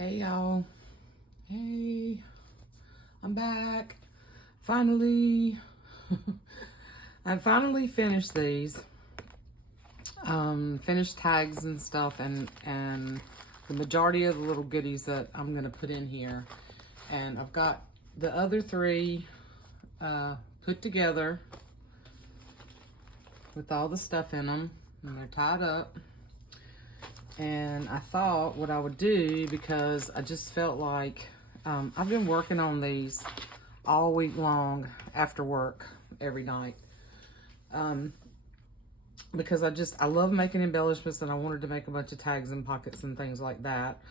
Hey y'all. Hey, I'm back. Finally. I finally finished these. Finished tags and stuff and the majority of the little goodies that I'm gonna put in here. And I've got the other three put together with all the stuff in them, and they're tied up. And I thought what I would do, because I just felt like I've been working on these all week long after work every night, because I love making embellishments, and I wanted to make a bunch of tags and pockets and things like that.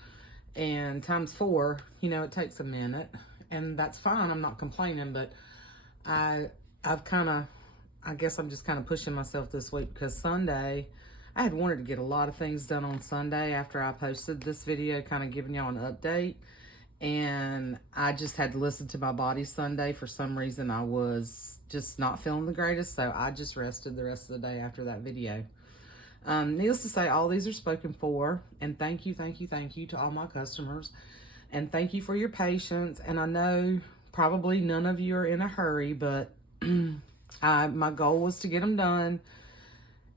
And times 4, you know, it takes a minute, and that's fine. I'm not complaining, but I guess I'm just kind of pushing myself this week, because Sunday, I had wanted to get a lot of things done on Sunday after I posted this video, kind of giving y'all an update. And I just had to listen to my body Sunday. For some reason, I was just not feeling the greatest, so I just rested the rest of the day after that video. Needless to say, all these are spoken for, and thank you to all my customers, and thank you for your patience. And I know probably none of you are in a hurry, but my goal was to get them done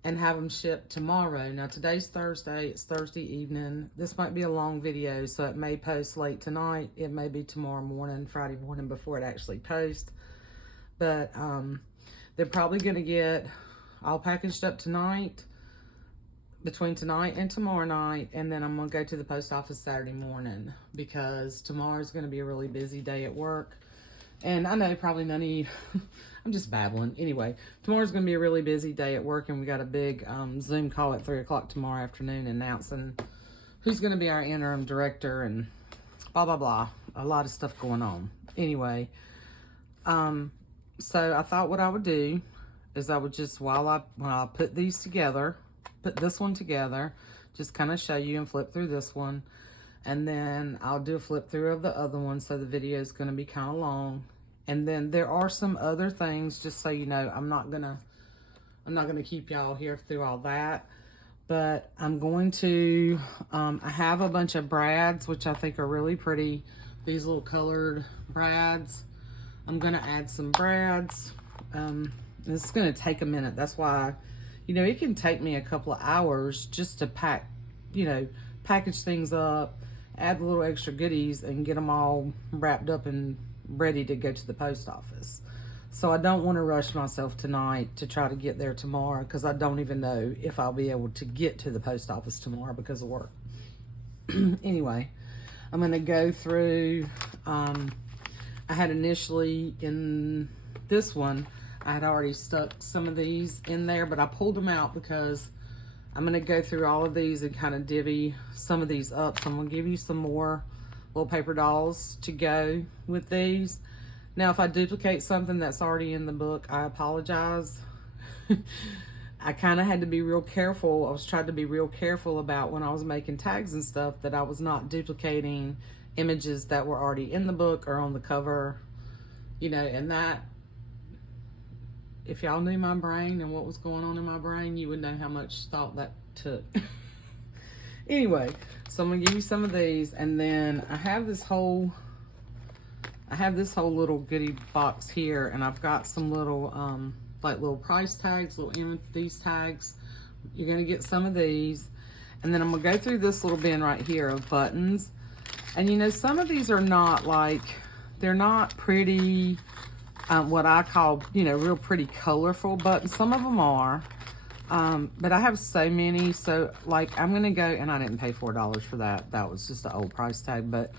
and have them shipped tomorrow. Now today's Thursday, it's Thursday evening. This might be a long video, so it may post late tonight. It may be tomorrow morning, Friday morning, before it actually posts. But they're probably gonna get all packaged up tonight, between tonight and tomorrow night, and then I'm gonna go to the post office Saturday morning, because tomorrow's gonna be a really busy day at work. And I know probably none of you, I'm just babbling. Anyway, tomorrow's going to be a really busy day at work, and we got a big Zoom call at 3 o'clock tomorrow afternoon announcing who's going to be our interim director and blah, blah, blah. A lot of stuff going on. Anyway, so I thought what I would do is I would just, when I put these together, put this one together, just kind of show you and flip through this one. And then I'll do a flip through of the other one, so the video is going to be kind of long. And then there are some other things, just so you know. I'm not gonna keep y'all here through all that, but I'm going to. I have a bunch of brads, which I think are really pretty. These little colored brads. I'm gonna add some brads. This is gonna take a minute. That's why, you know, it can take me a couple of hours just to package things up, add a little extra goodies, and get them all wrapped up and ready to go to the post office. So I don't want to rush myself tonight to try to get there tomorrow, because I don't even know if I'll be able to get to the post office tomorrow because of work. Anyway, I'm going to go through, I had initially in this one, I had already stuck some of these in there, but I pulled them out because I'm going to go through all of these and kind of divvy some of these up. So I'm going to give you some more little paper dolls to go with these. Now, if I duplicate something that's already in the book, I apologize. I kind of had to be real careful. I was trying to be real careful about, when I was making tags and stuff, that I was not duplicating images that were already in the book or on the cover, you know. And that, if y'all knew my brain and what was going on in my brain, you would know how much thought that took. Anyway, so I'm gonna give you some of these, and then I have this whole little goodie box here, and I've got some little like little price tags, these tags. You're gonna get some of these, and then I'm gonna go through this little bin right here of buttons. And you know, some of these are not like, they're not pretty, what I call, you know, real pretty colorful buttons. Some of them are. But I have so many, so like I'm gonna go, and I didn't pay $4 for that. That was just an old price tag. But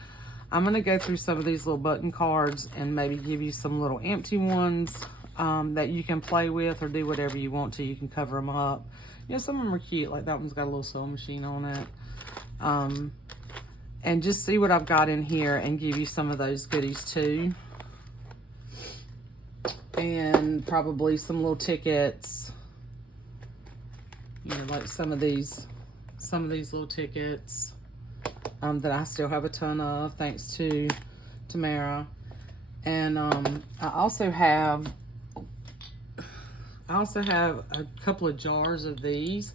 I'm gonna go through some of these little button cards and maybe give you some little empty ones that you can play with or do whatever you want to. You can cover them up. You know, some of them are cute. Like that one's got a little sewing machine on it. And just see what I've got in here and give you some of those goodies too. And probably some little tickets. You know, like some of these little tickets that I still have a ton of, thanks to Tamara. And I also have a couple of jars of these.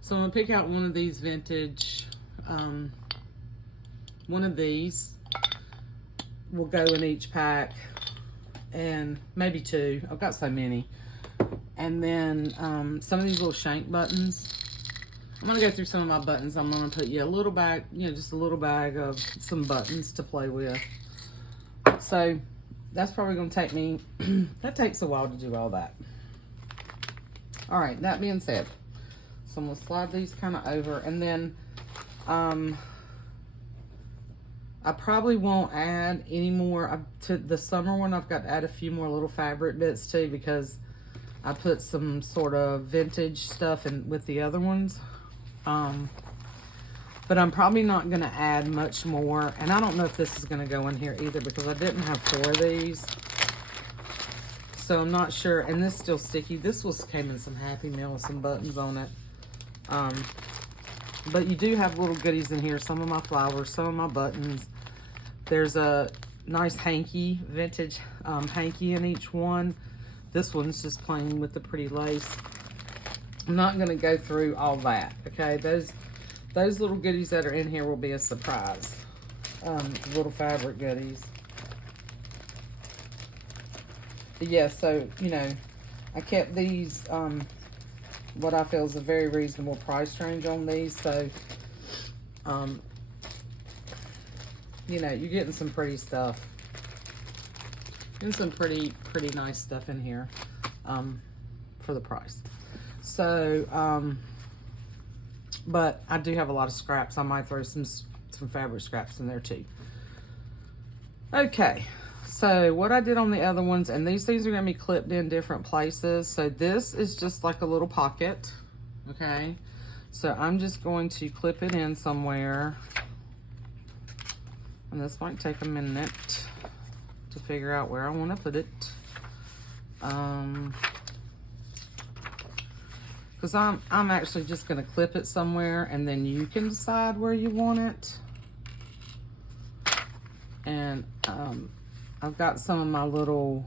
So I'm gonna pick out one of these vintage one of these will go in each pack, and maybe 2. I've got so many. And then some of these little shank buttons. I'm gonna go through some of my buttons. I'm gonna put a little bag, just a little bag of some buttons to play with. So that's probably gonna take me, that takes a while to do all that. All right, that being said, so I'm gonna slide these kind of over, and then I probably won't add any more. To the summer one, I've got to add a few more little fabric bits too, because I put some sort of vintage stuff in with the other ones. But I'm probably not going to add much more. And I don't know if this is going to go in here either, because I didn't have 4 of these. So I'm not sure. And this is still sticky. This came in some Happy Meal with some buttons on it. But you do have little goodies in here. Some of my flowers, some of my buttons. There's a nice hanky, vintage hanky in each one. This one's just plain with the pretty lace. I'm not going to go through all that, okay? Those little goodies that are in here will be a surprise. Little fabric goodies. But yeah, so, I kept these, what I feel is a very reasonable price range on these. So, you're getting some pretty stuff. Getting some pretty nice stuff in here for the price. So, but I do have a lot of scraps. I might throw some fabric scraps in there too. Okay, so what I did on the other ones, and these things are going to be clipped in different places. So this is just like a little pocket, okay? So I'm just going to clip it in somewhere. And this might take a minute to figure out where I want to put it. Because I'm actually just going to clip it somewhere, and then you can decide where you want it. And I've got some of my little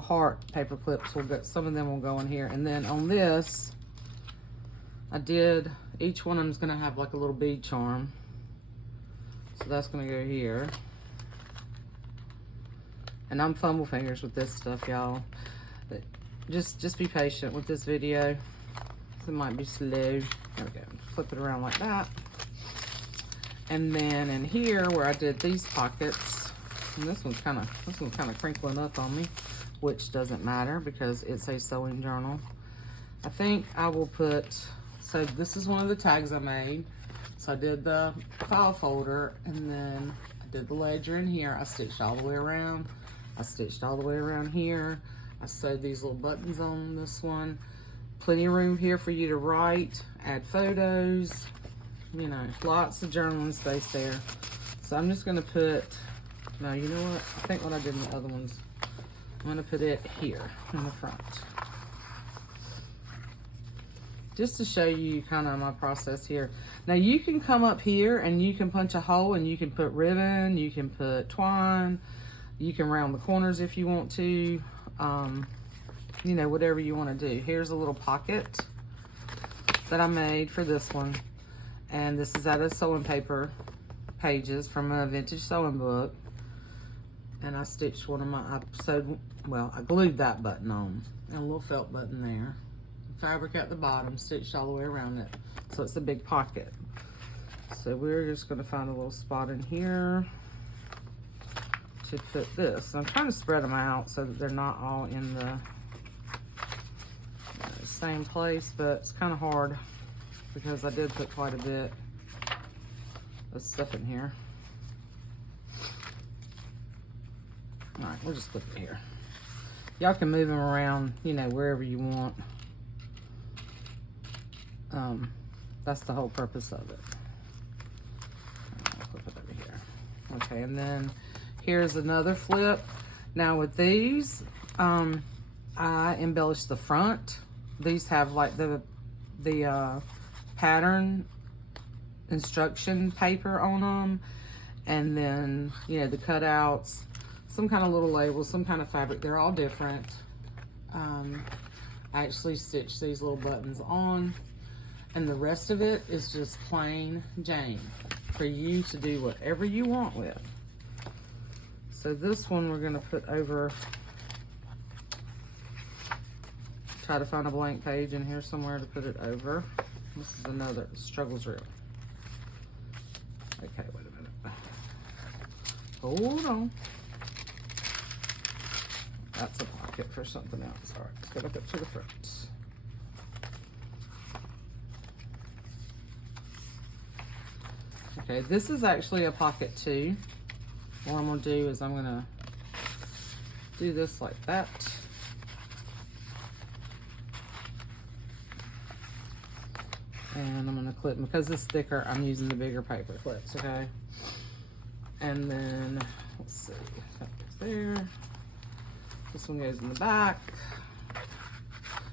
heart paper clips. Some of them will go in here. And then on this, each one of them is going to have like a little bead charm. So that's going to go here. And I'm fumble fingers with this stuff, y'all. Just be patient with this video. It might be slow. There we go. Flip it around like that. And then in here where I did these pockets, and this one's kind of crinkling up on me, which doesn't matter because it's a sewing journal. I think I will put, so this is one of the tags I made. So I did the file folder, and then I did the ledger in here. I stitched all the way around. I stitched all the way around here. I sewed these little buttons on this one. Plenty of room here for you to write, add photos, lots of journaling space there. So I'm just going to put, no, you know what? I think what I did in the other ones, I'm going to put it here in the front. Just to show you kind of my process here. Now you can come up here and you can punch a hole, and you can put ribbon, you can put twine, you can round the corners if you want to, whatever you want to do. Here's a little pocket that I made for this one. And this is out of sewing paper pages from a vintage sewing book. And I stitched I glued that button on, and a little felt button there. Fabric at the bottom, stitched all the way around it. So it's a big pocket. So we're just going to find a little spot in here to put this. I'm trying to spread them out so that they're not all in the same place, but it's kind of hard because I did put quite a bit of stuff in here. All right, we'll just put it here. Y'all can move them around, wherever you want. That's the whole purpose of it. I'll flip it over here. Okay, and then here's another flip. Now with these, I embellished the front. These have like the pattern instruction paper on them, and then the cutouts, some kind of little labels, some kind of fabric. They're all different. I actually stitched these little buttons on, and the rest of it is just plain Jane. for you to do whatever you want with. So this one we're gonna put over, try to find a blank page in here somewhere to put it over. This is another struggle's real. Okay, wait a minute. Hold on. That's a pocket for something else. All right, let's go back up to the front. Okay, this is actually a pocket too. What I'm gonna do is I'm gonna do this like that. And I'm gonna clip, because it's thicker, I'm using the bigger paper clips, okay? And then, let's see, that goes there. This one goes in the back.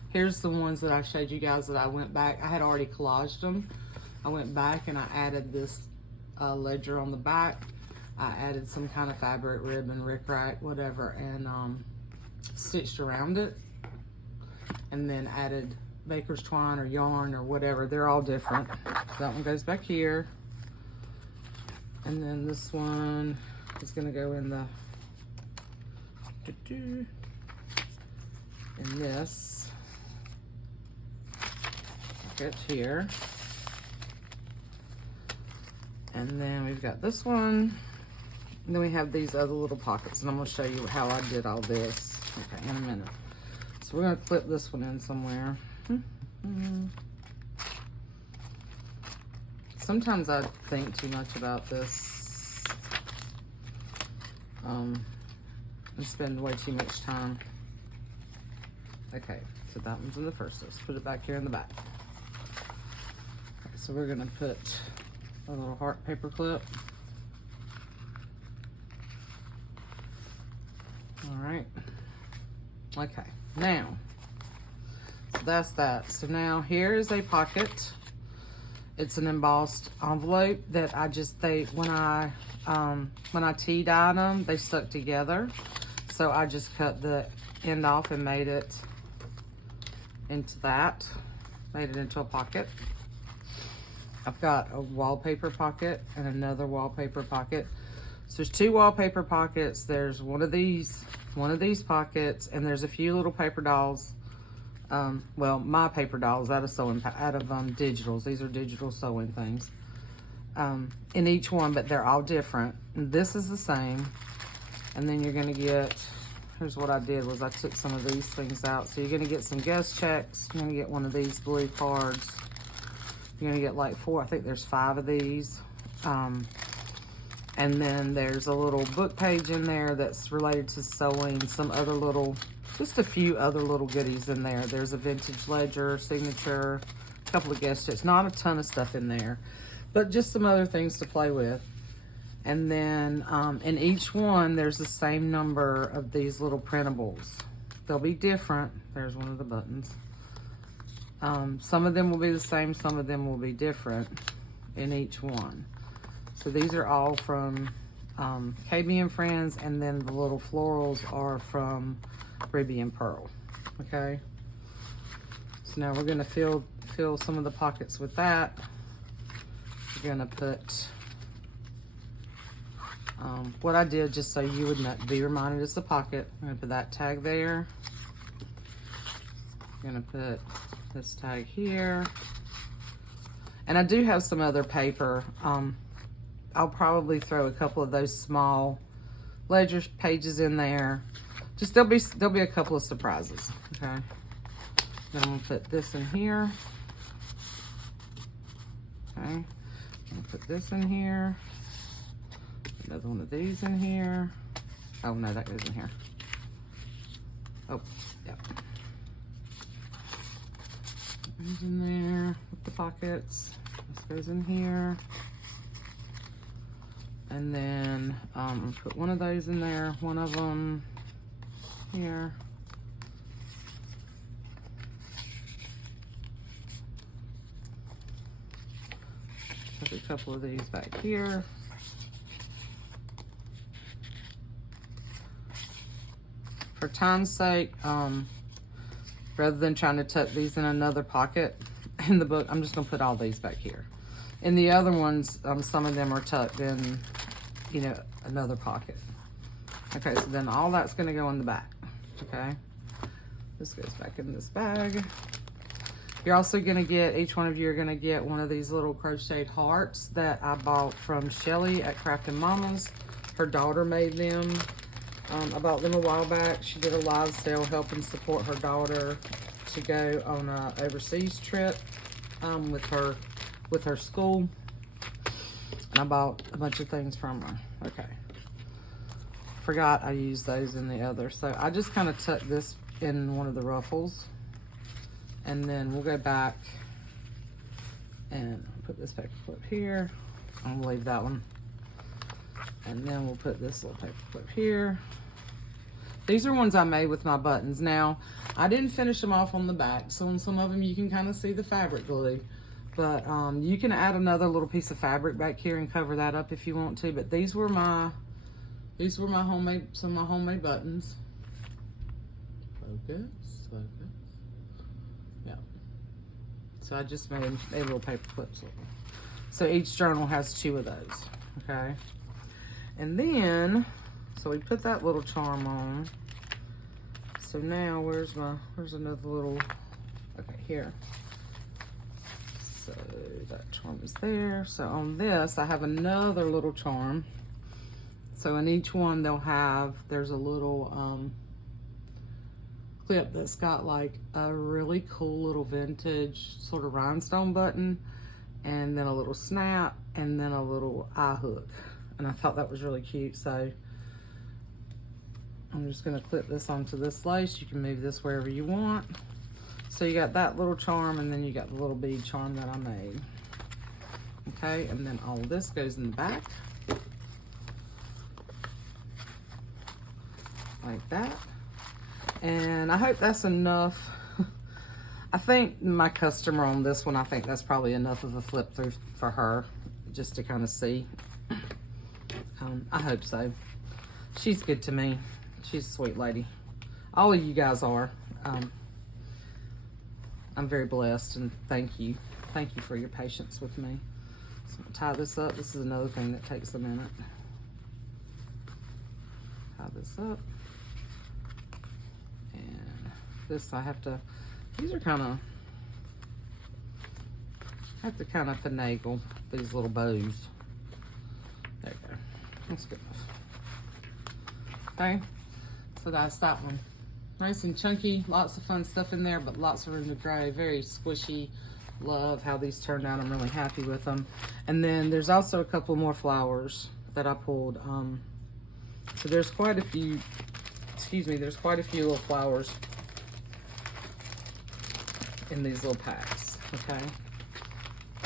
Here's the ones that I showed you guys that I went back. I had already collaged them. I went back and I added this ledger on the back. I added some kind of fabric, ribbon, rickrack, whatever, and stitched around it. And then added baker's twine or yarn or whatever. They're all different. That one goes back here. And then this one is gonna go in the, in this pocket here. And then we've got this one. And then we have these other little pockets, and I'm gonna show you how I did all this, okay, in a minute. So we're gonna clip this one in somewhere. Sometimes I think too much about this and spend way too much time. Okay, so that one's in the first. Let's put it back here in the back. Okay, so we're gonna put a little heart paper clip. All right. Okay, now, so that's that. So now here is a pocket. It's an embossed envelope that I just, when I tea dyed them, they stuck together. So I just cut the end off and made it into that, made it into a pocket. I've got a wallpaper pocket and another wallpaper pocket. So there's two wallpaper pockets. There's one of these pockets, and there's a few little paper dolls. Well, my paper dolls out of digitals. These are digital sewing things in each one, but they're all different. And this is the same. And then you're gonna get, here's what I did was I took some of these things out. So you're gonna get some guest checks. You're gonna get one of these blue cards. You're gonna get like 4, I think there's 5 of these. And then there's a little book page in there that's related to sewing, some other little, just a few other little goodies in there. There's a vintage ledger, signature, a couple of guest checks, not a ton of stuff in there, but just some other things to play with. And then in each one, there's the same number of these little printables. They'll be different. There's one of the buttons. Some of them will be the same, some of them will be different in each one. So these are all from KB and Friends, and then the little florals are from Ruby and Pearl, okay? So now we're gonna fill some of the pockets with that. We're gonna put, what I did, just so you would not be reminded, it's a pocket. I'm gonna put that tag there. I'm gonna put this tag here. And I do have some other paper. I'll probably throw a couple of those small ledger pages in there. Just there'll be a couple of surprises, okay? Then I'm gonna put this in here. Okay, I'm gonna put this in here. Another one of these in here. Oh no, that goes in here. Oh, yeah. These in there with the pockets. This goes in here. And then I'm gonna put one of those in there, one of them here. Put a couple of these back here. For time's sake, rather than trying to tuck these in another pocket in the book, I'm just gonna put all these back here. In the other ones, some of them are tucked in, you know, another pocket. Okay, so then all that's gonna go in the back, okay? This goes back in this bag. You're also gonna get, each one of you are gonna get one of these little crocheted hearts that I bought from Shelly at Craftin' Mamas. Her daughter made them. I bought them a while back. She did a live sale helping support her daughter to go on a overseas trip with her school. And I bought a bunch of things from her. Okay. Forgot I used those in the other. So I just kind of tucked this in one of the ruffles. And then we'll go back and put this paper clip here. I'm gonna leave that one. And then we'll put this little paper clip here. These are ones I made with my buttons. Now, I didn't finish them off on the back, so on some of them you can kind of see the fabric glue. But you can add another little piece of fabric back here and cover that up if you want to. But these were my homemade, some of my homemade buttons. Focus. Yeah. So I just made a little paper clips with them. So each journal has 2 of those. Okay. And then, so we put that little charm on. So now where's another little, okay, here. So that charm is there. So on this, I have another little charm. So in each one there's a little clip that's got like a really cool little vintage sort of rhinestone button, and then a little snap, and then a little eye hook. And I thought that was really cute, so I'm just gonna clip this onto this lace. You can move this wherever you want. So you got that little charm, and then you got the little bead charm that I made. Okay, and then all this goes in the back. Like that. And I hope that's enough. I think my customer on this one, I think that's probably enough of a flip through for her, just to kind of see. I hope so. She's good to me. She's a sweet lady. All of you guys are. I'm very blessed, and thank you. Thank you for your patience with me. So I'm gonna tie this up. This is another thing that takes a minute. Tie this up. And this I have to, these are kind of, I have to kind of finagle these little bows. There you go. That's good enough. Okay, so that's that one. Nice and chunky, lots of fun stuff in there, but lots of room to grow. Very squishy. Love how these turned out. I'm really happy with them. And then there's also a couple more flowers that I pulled. So there's quite a few, there's quite a few little flowers in these little packs, okay?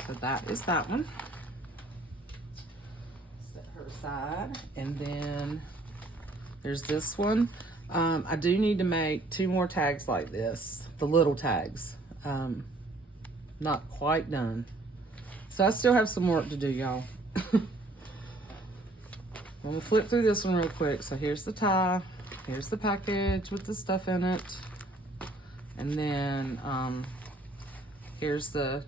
So that is that one. Set her aside. And then there's this one. I do need to make 2 more tags like this, the little tags. Not quite done. So I still have some work to do, y'all. I'm gonna flip through this one real quick. So here's the tie, here's the package with the stuff in it. And then here's the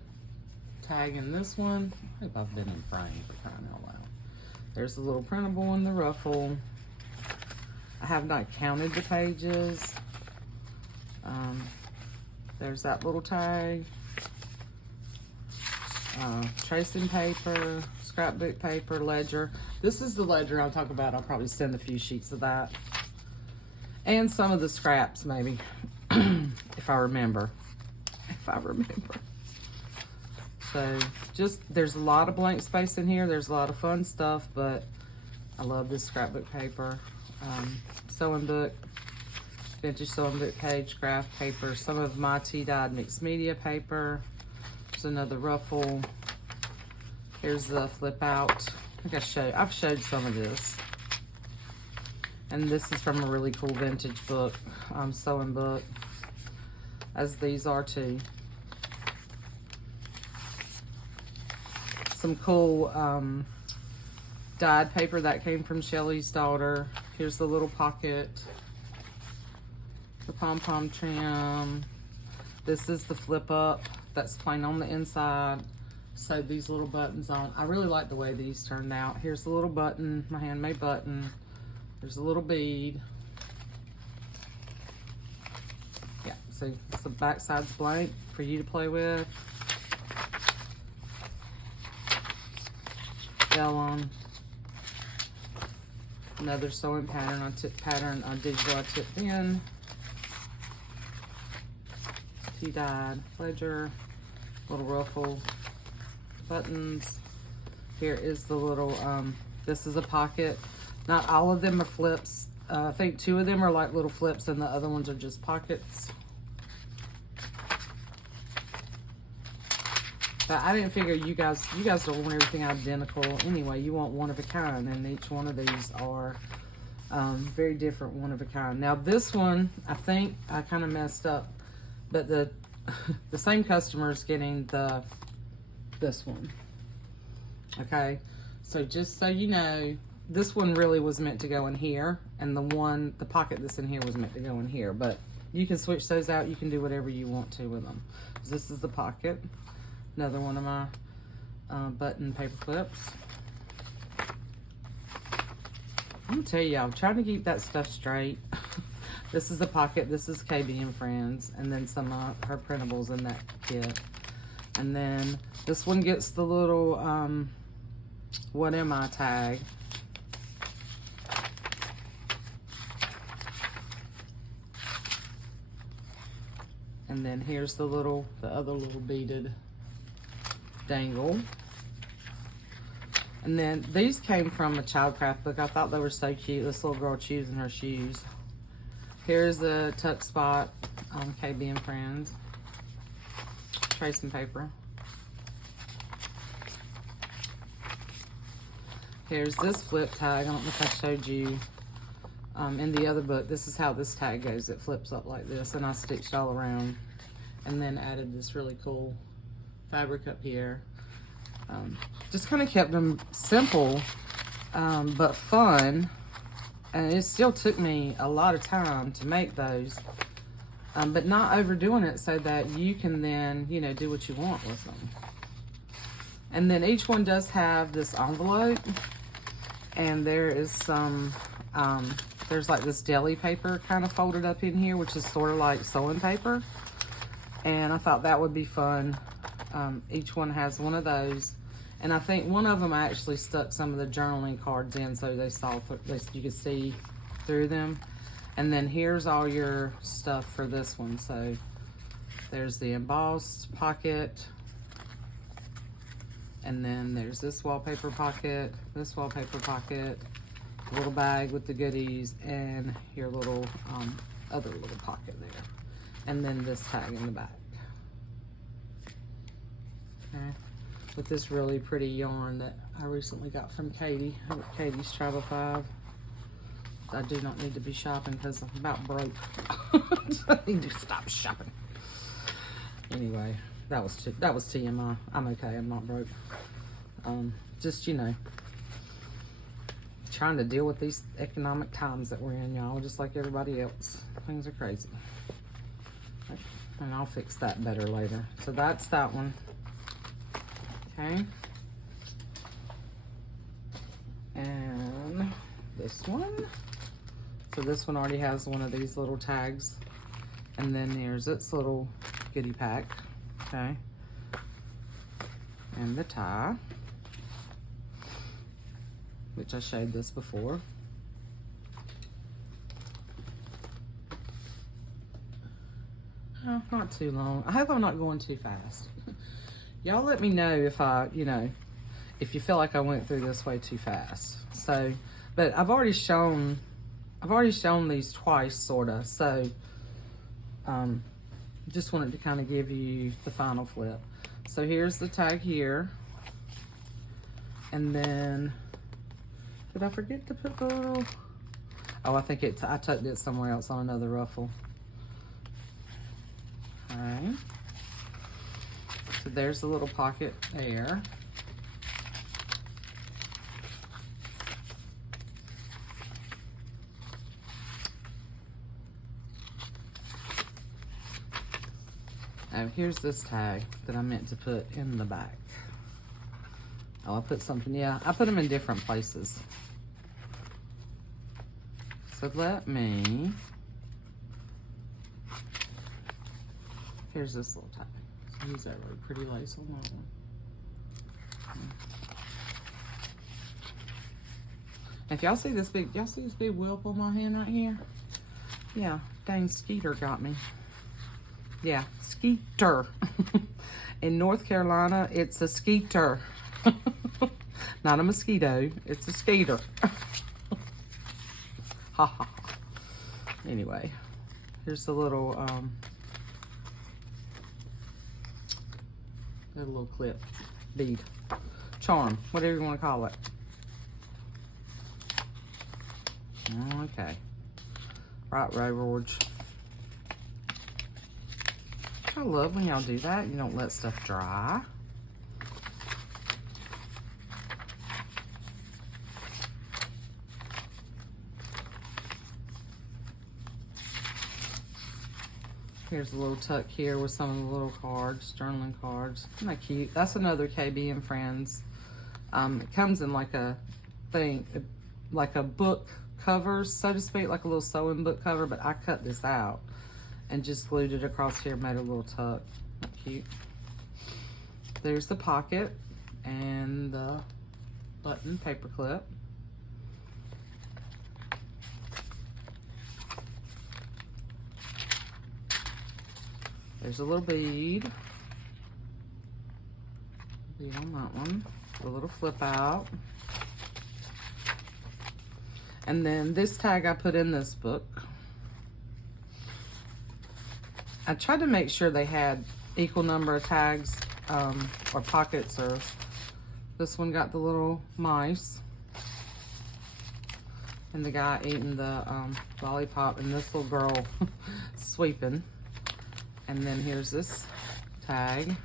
tag in this one. I hope I've been in frame for crying out loud. There's the little printable one, the ruffle. I have not counted the pages. There's that little tag. Tracing paper, scrapbook paper, ledger. This is the ledger I'll talk about. I'll probably send a few sheets of that. And some of the scraps, maybe. If I remember. So, just, there's a lot of blank space in here. There's a lot of fun stuff, but I love this scrapbook paper. Sewing book, vintage sewing book page, craft paper, some of my tea-dyed mixed media paper. There's another ruffle. Here's the flip out. I think I've showed some of this. And this is from a really cool vintage book, sewing book, as these are too. Some cool dyed paper that came from Shelly's daughter. Here's the little pocket, the pom-pom trim. This is the flip up that's plain on the inside. sew these little buttons on. I really like the way these turned out. Here's the little button, my handmade button. There's a little bead. Yeah, see, the back side's blank for you to play with. Vellum. Another sewing pattern. I tipped in. Tea-dyed ledger. Little ruffle buttons. Here is the little, this is a pocket. Not all of them are flips. I think 2 of them are like little flips and the other ones are just pockets. But I didn't figure you guys don't want everything identical anyway. You want one of a kind, and each one of these are very different, one of a kind. Now this one, I think I kind of messed up, but the same customer is getting this one. Okay, so just so you know, this one really was meant to go in here, and the pocket that's in here was meant to go in here. But you can switch those out. You can do whatever you want to with them. This is the pocket. Another one of my button paper clips. I'm gonna tell you, I'm trying to keep that stuff straight. This is the pocket. This is KB and Friends, and then some of her printables in that kit. And then this one gets the little what am I tag. And then here's the other little beaded dangle. And then these came from a childcraft book. I thought they were so cute. This little girl choosing her shoes. Here's the tuck spot on KB and Friends. Tracing paper. Here's this flip tag. I don't know if I showed you in the other book. This is how this tag goes. It flips up like this, and I stitched all around and then added this really cool fabric up here. Just kind of kept them simple but fun, and it still took me a lot of time to make those, but not overdoing it so that you can then, you know, do what you want with them. And then each one does have this envelope, and there is some there's like this deli paper kind of folded up in here, which is sort of like sewing paper, and I thought that would be fun. Each one has one of those, and I think one of them I actually stuck some of the journaling cards in so you could see through them. And then here's all your stuff for this one. So there's the embossed pocket, and then there's this wallpaper pocket, little bag with the goodies, and your little other little pocket there, and then this tag in the back. Okay, with this really pretty yarn that I recently got from Katie, Katie's Travel 5. I do not need to be shopping because I'm about broke. I need to stop shopping. Anyway, that was TMI. I'm okay. I'm not broke. Just, you know, trying to deal with these economic times that we're in, y'all, just like everybody else. Things are crazy. And I'll fix that better later. So that's that one. Okay. And this one. So this one already has one of these little tags. And then there's its little goodie pack. Okay. And the tie, which I showed this before. Oh, not too long. I hope I'm not going too fast. Y'all let me know if if you feel like I went through this way too fast. So, but I've already shown these twice, sorta. So, just wanted to kind of give you the final flip. So here's the tag here, and then did I forget to put the little? Oh, I think I tucked it somewhere else on another ruffle. All right. So there's the little pocket there. Oh, here's this tag that I meant to put in the back. Oh, I put something, yeah. I put them in different places. So let me, here's this little tag. So use that really pretty lace on that one. If y'all see this big, y'all see this big whelp on my hand right here? Yeah, dang Skeeter got me. Yeah, Skeeter. In North Carolina, it's a skeeter. Not a mosquito, it's a skeeter. Ha ha. Anyway, here's the little clip, bead, charm, whatever you want to call it. Okay. Right, George. I love when y'all do that. You don't let stuff dry. Here's a little tuck here with some of the little cards, journaling cards. Isn't that cute? That's another KB and Friends. It comes in like a thing, like a book cover, so to speak, like a little sewing book cover, but I cut this out and just glued it across here, made a little tuck. Not cute. There's the pocket and the button paper clip. There's a little bead. Bead on that one. A little flip out. And then this tag I put in this book. I tried to make sure they had equal number of tags or pockets. Or this one got the little mice. And the guy eating the lollipop, and this little girl sweeping. And then here's this tag.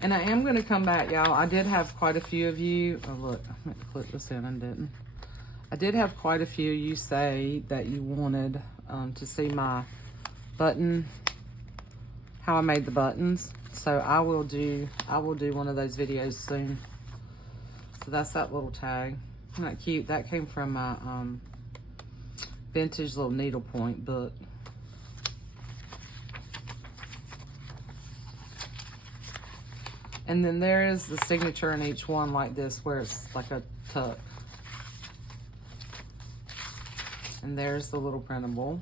And I am going to come back, y'all. I did have quite a few of you. Oh, look, I meant to clip this in and didn't. I did have quite a few of you say that you wanted to see my button, how I made the buttons. So I will do one of those videos soon. So that's that little tag. Isn't that cute? That came from my vintage little needlepoint book. And then there is the signature in each one like this, where it's like a tuck. And there's the little printable.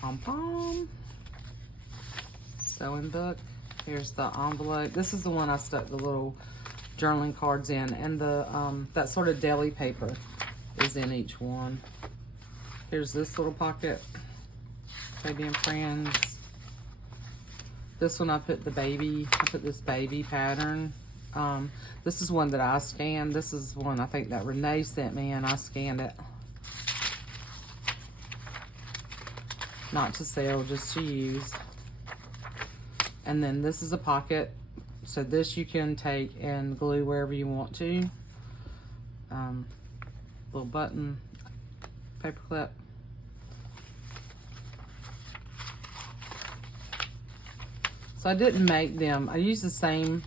Pom-pom. Sewing book. Here's the envelope. This is the one I stuck the little journaling cards in, and the that sort of deli paper is in each one. Here's this little pocket, Baby and Friends. This one I put this baby pattern. This is one that I scanned. This is one I think that Renee sent me, and I scanned it. Not to sell, just to use. And then this is a pocket. So this you can take and glue wherever you want to. Little button, paper clip. So I didn't make them. I used the same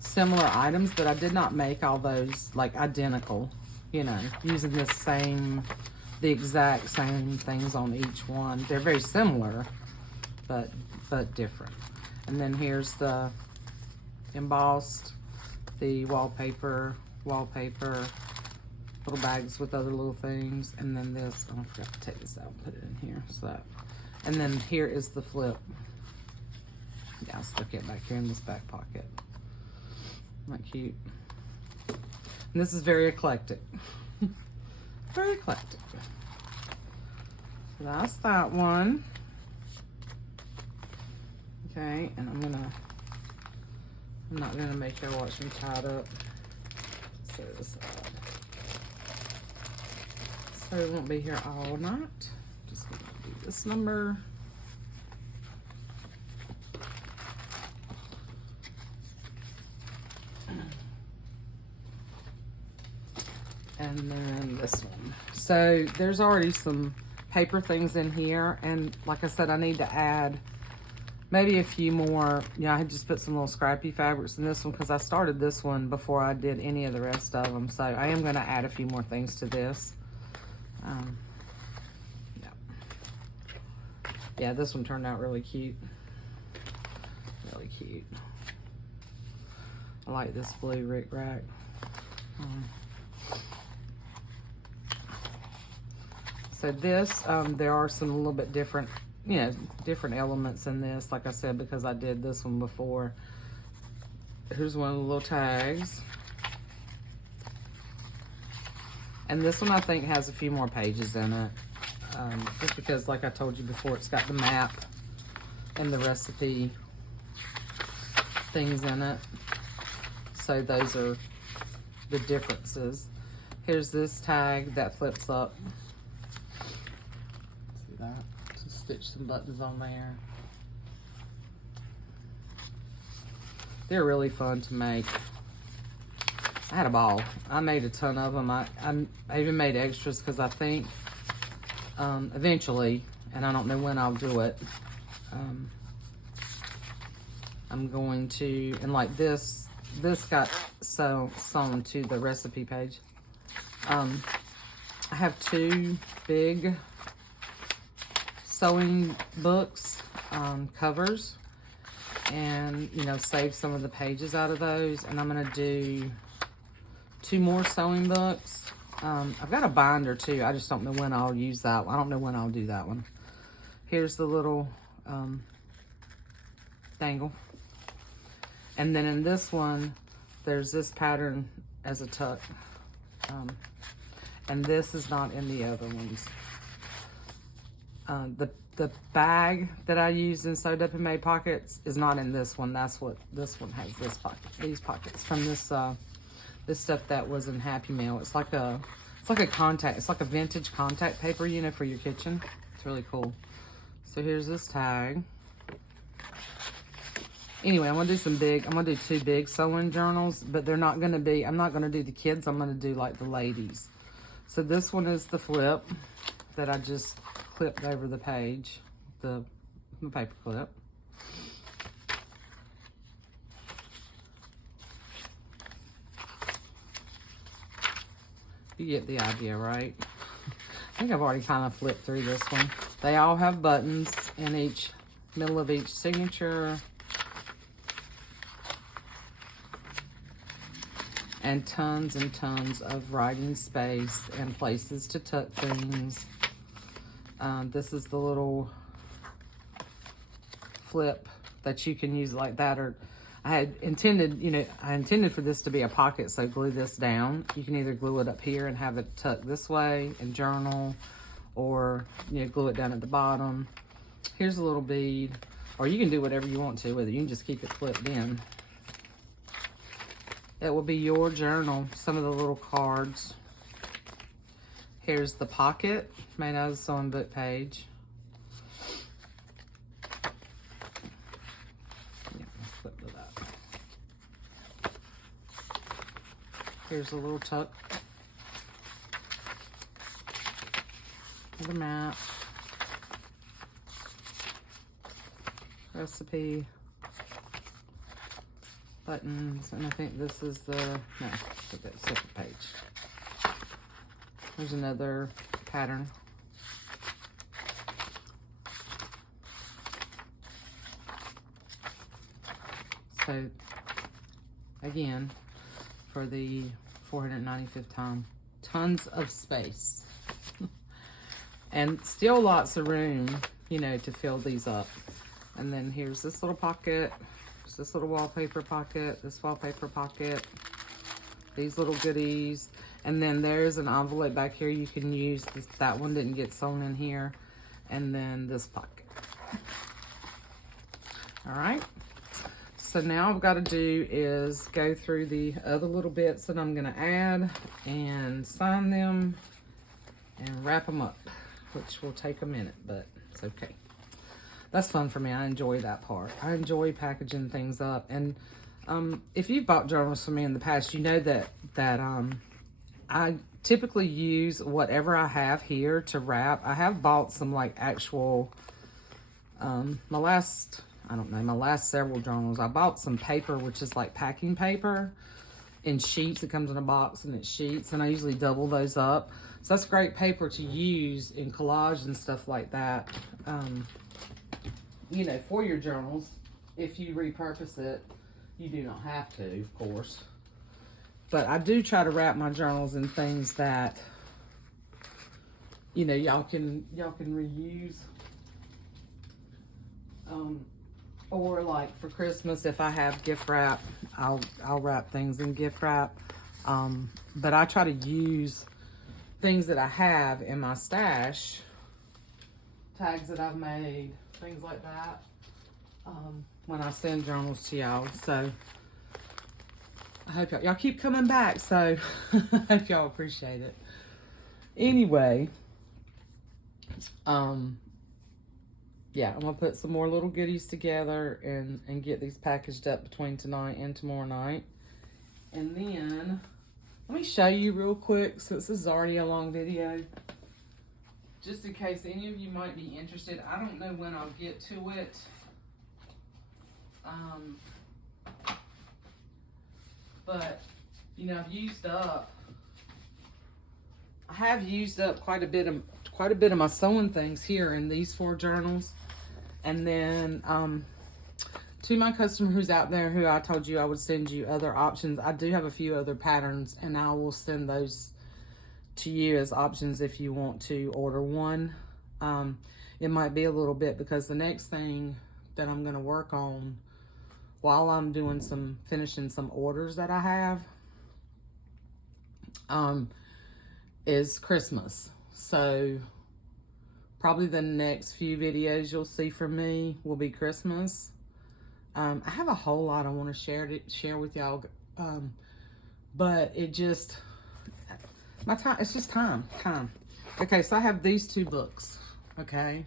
similar items, but I did not make all those like identical, you know, using the exact same things on each one. They're very similar, but different. And then here's the embossed, the wallpaper, little bags with other little things, and then this, oh, I forgot to take this out and put it in here, so that, and then here is the flip. Yeah, I stuck it back here in this back pocket. Isn't that cute? And this is very eclectic. Very eclectic. So that's that one. Okay, and I'm not gonna make her watch me tie it up. Set it aside. So it won't be here all night. Just gonna do this number. And then this one. So there's already some paper things in here. And like I said, I need to add maybe a few more. Yeah, I had just put some little scrappy fabrics in this one because I started this one before I did any of the rest of them. So I am going to add a few more things to this. Yeah, this one turned out really cute. Really cute. I like this blue Rick Rack. So this, there are some a little bit different, different elements in this, like I said, because I did this one before. Here's one of the little tags. And this one I think has a few more pages in it. Just because, like I told you before, it's got the map and the recipe things in it. So those are the differences. Here's this tag that flips up. See that? Just stitch some buttons on there. They're really fun to make. I had a ball. I made a ton of them. I even made extras because I think eventually, and I don't know when I'll do it, I'm going to, and like this got sewn to the recipe page. I have 2 big sewing books covers, and save some of the pages out of those, and I'm gonna do 2 more sewing books. I've got a binder too. I just don't know when I'll use that one. I don't know when I'll do that one. Here's the little dangle. And then in this one, there's this pattern as a tuck. And this is not in the other ones. The bag that I used and sewed up and made pockets is not in this one. That's what this one has, these pockets from this this stuff that was in Happy Mail. It's like a contact, it's like a vintage contact paper, for your kitchen. It's really cool. So here's this tag. Anyway, I'm gonna do 2 big sewing journals, but they're not gonna be, I'm not gonna do the kids, I'm gonna do like the ladies. So this one is the flip that I just clipped over the page, the paper clip. You get the idea, right? I think I've already kind of flipped through this one. They all have buttons in each middle of each signature. And tons of writing space and places to tuck things. This is the little flip that you can use like that, or I had intended, I intended for this to be a pocket, so glue this down. You can either glue it up here and have it tucked this way and journal, or, glue it down at the bottom. Here's a little bead, or you can do whatever you want to with it. You can just keep it clipped in. It will be your journal, some of the little cards. Here's the pocket made out of the sewing book page. Here's a little tuck. The map. Recipe. Buttons. And I think this is the, no, that's a separate page. There's another pattern. So, again, for the 495th time, tons of space. And still lots of room, to fill these up. And then here's this little pocket. There's this little wallpaper pocket, this wallpaper pocket, these little goodies. And then there's an envelope back here you can use. That one didn't get sewn in here. And then this pocket. All right. So now I've got to do is go through the other little bits that I'm going to add and sign them and wrap them up, which will take a minute, but it's okay. That's fun for me. I enjoy that part. I enjoy packaging things up. And if you've bought journals from me in the past, you know that I typically use whatever I have here to wrap. I have bought some like actual, my last several journals, I bought some paper, which is like packing paper in sheets. It comes in a box and it's sheets, and I usually double those up. So that's great paper to use in collage and stuff like that, you know, for your journals. If you repurpose it, you do not have to, of course. But I do try to wrap my journals in things that, you know, y'all can reuse. Or like for Christmas, if I have gift wrap, I'll wrap things in gift wrap. But I try to use things that I have in my stash, tags that I've made, things like that, when I send journals to y'all. So I hope y'all keep coming back, so I hope y'all appreciate it. Anyway, yeah, I'm gonna put some more little goodies together and get these packaged up between tonight and tomorrow night. And then let me show you real quick, since this is already a long video, just in case any of you might be interested. I don't know when I'll get to it. But you know, I have used up quite a bit of my sewing things here in these 4 journals. And then to my customer who's out there, who I told you I would send you other options, I do have a few other patterns, and I will send those to you as options if you want to order one. It might be a little bit, because the next thing that I'm going to work on while I'm doing finishing some orders that I have, is Christmas. So probably the next few videos you'll see from me will be Christmas. I have a whole lot I want to share with y'all, but it's just time. Okay, so I have these 2 books, okay,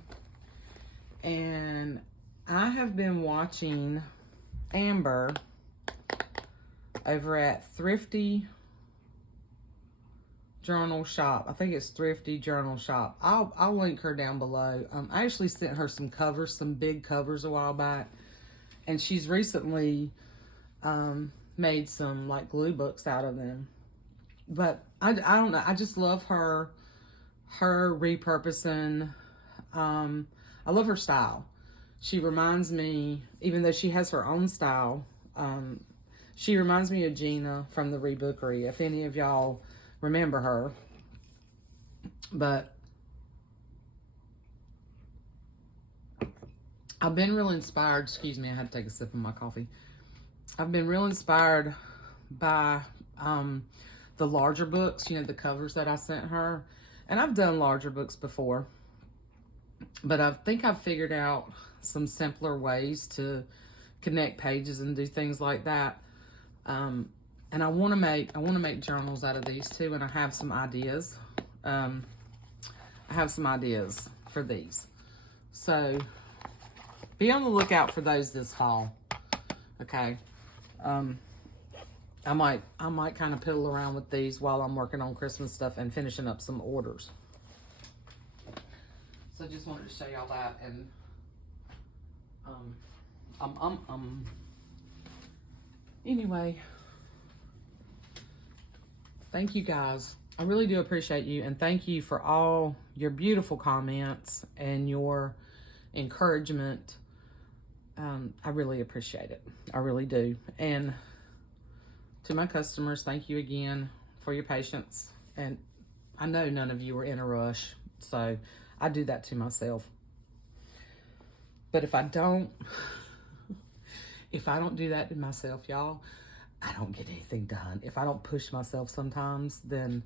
and I have been watching Amber over at Thrifty Journal Shop. I think it's Thrifty Journal Shop. I'll link her down below. I actually sent her some covers, some big covers a while back, and she's recently made some like glue books out of them. But I don't know, I just love her repurposing. I love her style. She reminds me, even though she has her own style, she reminds me of Gina from the Rebookery, if any of y'all remember her. But I've been real inspired, excuse me, I had to take a sip of my coffee. I've been real inspired by the larger books, you know, the covers that I sent her. And I've done larger books before, but I think I've figured out some simpler ways to connect pages and do things like that. And I want to make journals out of these too, and I have some ideas. I have some ideas for these, so be on the lookout for those this fall. Okay, I might kind of piddle around with these while I'm working on Christmas stuff and finishing up some orders. So I just wanted to show y'all that, and anyway, thank you guys. I really do appreciate you, and thank you for all your beautiful comments and your encouragement. I really appreciate it. I really do. And to my customers, thank you again for your patience. And I know none of you are in a rush, so I do that to myself. But if I don't do that to myself, y'all, I don't get anything done. If I don't push myself sometimes, then,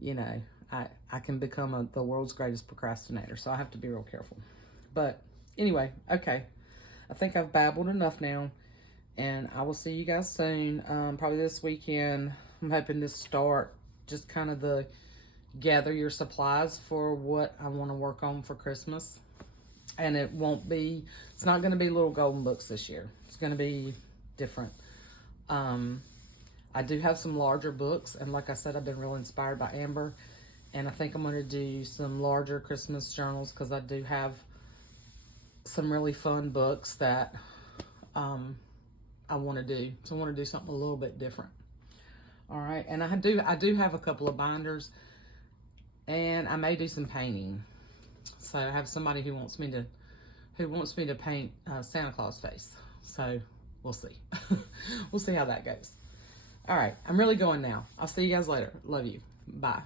you know, I can become the world's greatest procrastinator. So I have to be real careful. But anyway, okay. I think I've babbled enough now, and I will see you guys soon. Probably this weekend. I'm hoping to start just kind of the gather your supplies for what I want to work on for Christmas. And it's not going to be little golden books this year. It's going to be different. I I do have some larger books, and like I said, I've been real inspired by Amber, and I think I'm going to do some larger Christmas journals because I do have some really fun books that I want to do. So I want to do something a little bit different. All right, and I do have a couple of binders, and I may do some painting. So I have somebody who wants me to paint Santa Claus face. So we'll see. We'll see how that goes. All right, I'm really going now. I'll see you guys later. Love you. Bye.